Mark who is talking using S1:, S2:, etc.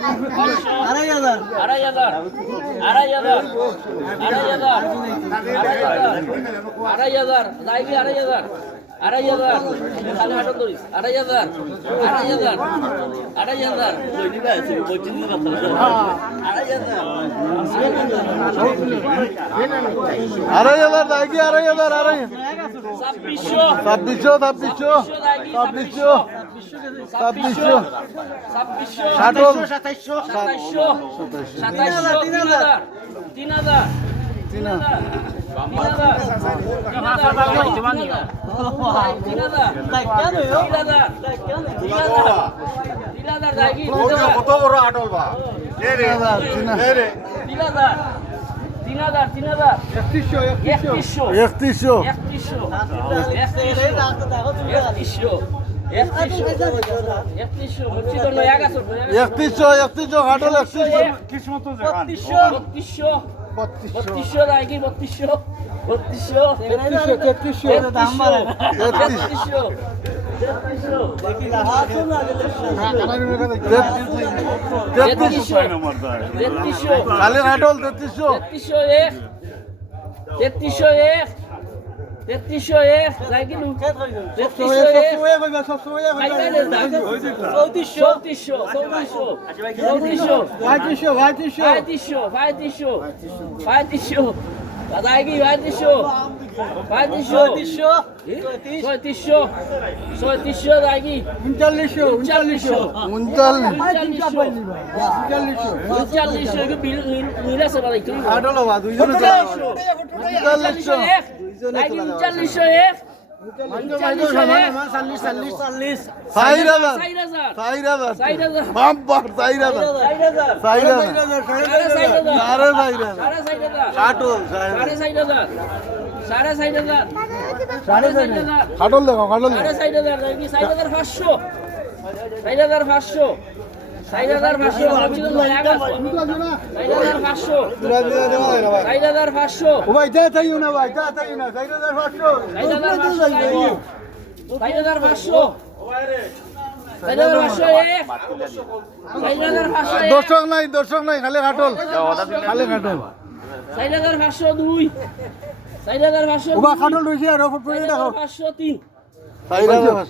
S1: আড়াই হাজার
S2: আড়াই হাজার আড়াই হাজার আড়াই হাজার আড়াই হাজার আড়াই হাজার যাইবি আড়াই হাজার আড়াই হাজার খালি হাটন ধরিস আড়াই হাজার আড়াই হাজার আড়াই হাজার আড়াই হাজার
S1: আড়াই হাজার আড়াই হাজার আড়াই
S2: ছাব্বিশশো
S1: ছাব্বিশশো ছাব্বিশশো ছাব্বিশশো সাতাইশশো
S2: সাতাইশশো সাতাইশশো তিন হাজার তিন হাজার তিন হাজার
S3: কত বড় আটল বা
S1: তিন
S2: হাজার তিন হাজার।
S1: একত্রিশশো
S2: একত্রিশশো।
S1: একত্রিশশো।
S2: একত্রিশশো। একত্রিশশো। একত্রিশশো। ঘাটল
S1: একত্রিশশো
S2: বত্রিশশো।
S1: বত্রিশশো।
S2: রায় কি বত্রিশশো। বত্রিশশো।
S1: তেত্রিশশো তেত্রিশশো।
S2: তেত্রিশশো। তেত্রিশশো। এক তেত্রিশশো এক রাখিলু তেত্রিশশো। এক চৌত্রিশশো। চৌত্রিশশো চৌত্রিশশো চৌত্রিশশো।
S1: পঁয়ত্রিশশো পঁয়ত্রিশশো।
S2: পঁয়ত্রিশশো পঁয়ত্রিশশো। পঁয়ত্রিশশো। দাদা কি পঁয়ত্রিশশো। পঁয়ত্রিশশো ছয়ত্রিশশো ছয়ত্রিশশো রাগি।
S1: উনচল্লিশশো
S2: উনচল্লিশশো। উনচল্লিশশো।
S1: উনচল্লিশশো
S2: উনচল্লিশশো এক।
S1: খাটল দেখো
S2: খাটল সাইড হাজার পাঁচশো সাইড হাজার পাঁচশো
S1: দর্শক নাই দর্শক নাই খালি ঘাটল খালি ঘাটল
S2: চার হাজার পাঁচশো দুই। চার হাজার পাঁচশো পাঁচশো তিন।
S1: চার হাজার